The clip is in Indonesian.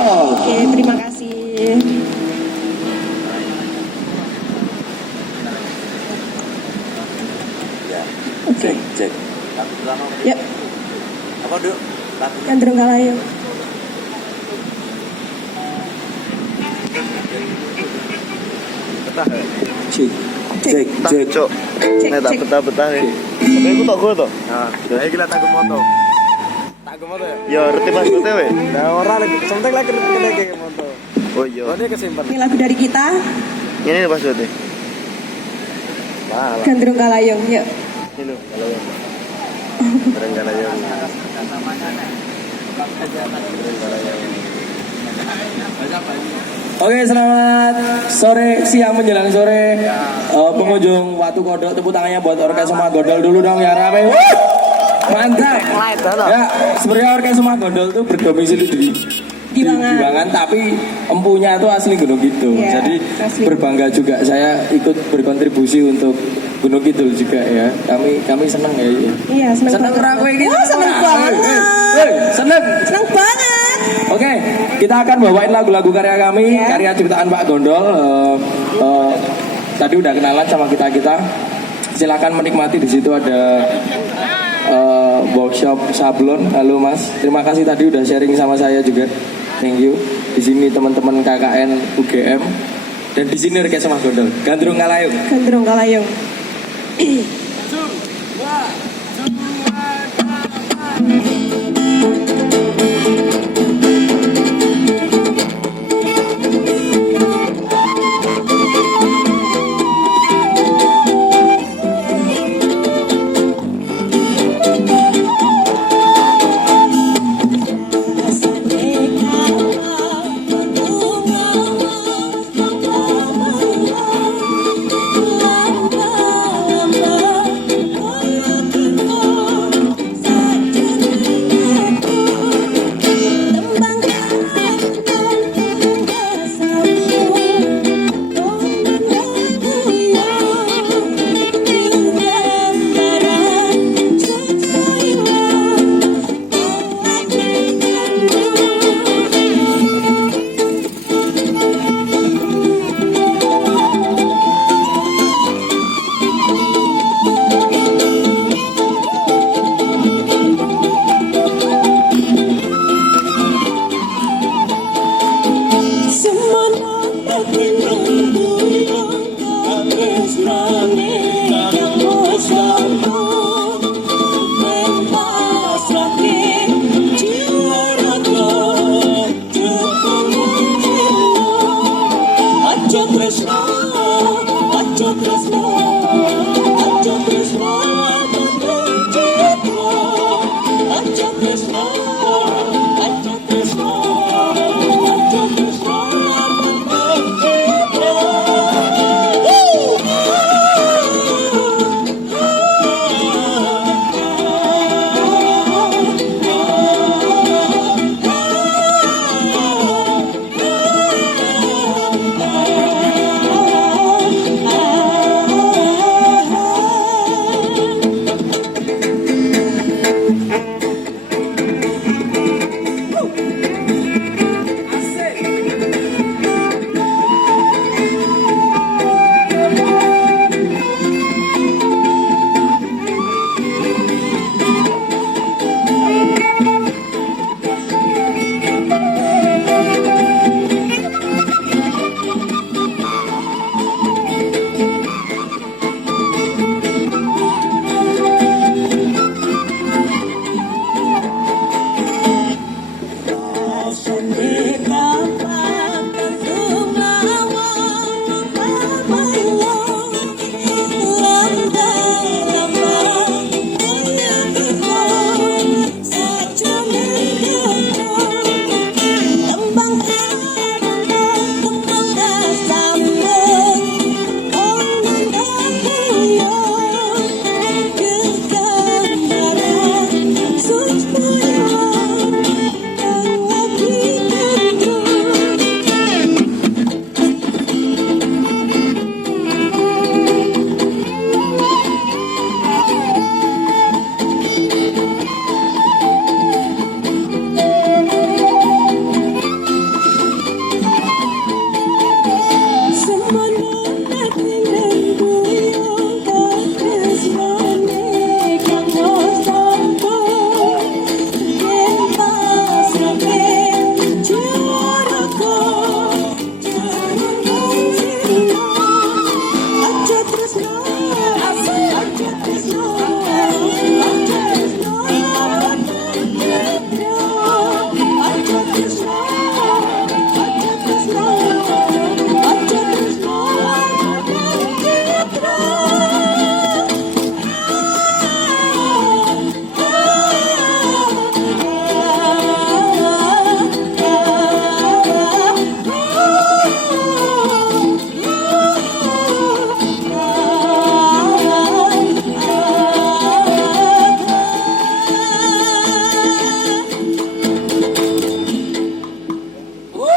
Oke, terima kasih. Oke. Cek. Ya. Apa dulu? Gandrung Kalayo. Betah. Cek. Cek. Cok. Nek tak betah-betah ya. Tapi aku tak gue tuh. Nah, iki lah tak moto. Tak moto ya? Ya, reti pas kote we. Lah ora something lagi reti moto. Oh iya. Ini kesimpan. Ini lagu dari kita. Ini pas kote. Wah. Gandrung Kalayo. Yuk. Ini lho, Kalayong. Gandrung Kalayong. Oke, selamat sore, siang menjelang sore. Pengunjung Watu Kodok, tepuk tangannya buat Orkes Semua Godol dulu dong ya rame. Mantap. Ya, sebenarnya Orkes Semua Godol itu berdomisili di Giwangan, tapi empunya itu asli Gunung Kidul. Ya, jadi asli. berbangga juga saya ikut berkontribusi untuk Gunung Kidul juga ya. Kami senang ya. Iya, senang Senang banget. ini. Oh, senang banget. Senang. Senang banget. Oke, kita akan bawain lagu-lagu karya kami, karya ciptaan Pak Gondol. Tadi udah kenalan sama kita. Silakan menikmati, di situ ada workshop sablon. Halo Mas, terima kasih tadi udah sharing sama saya juga. Thank you. Di sini teman-teman KKN UGM dan di sini Orkes Semua Gondol. Gandrung Kalayo. Gandrung Kalayo.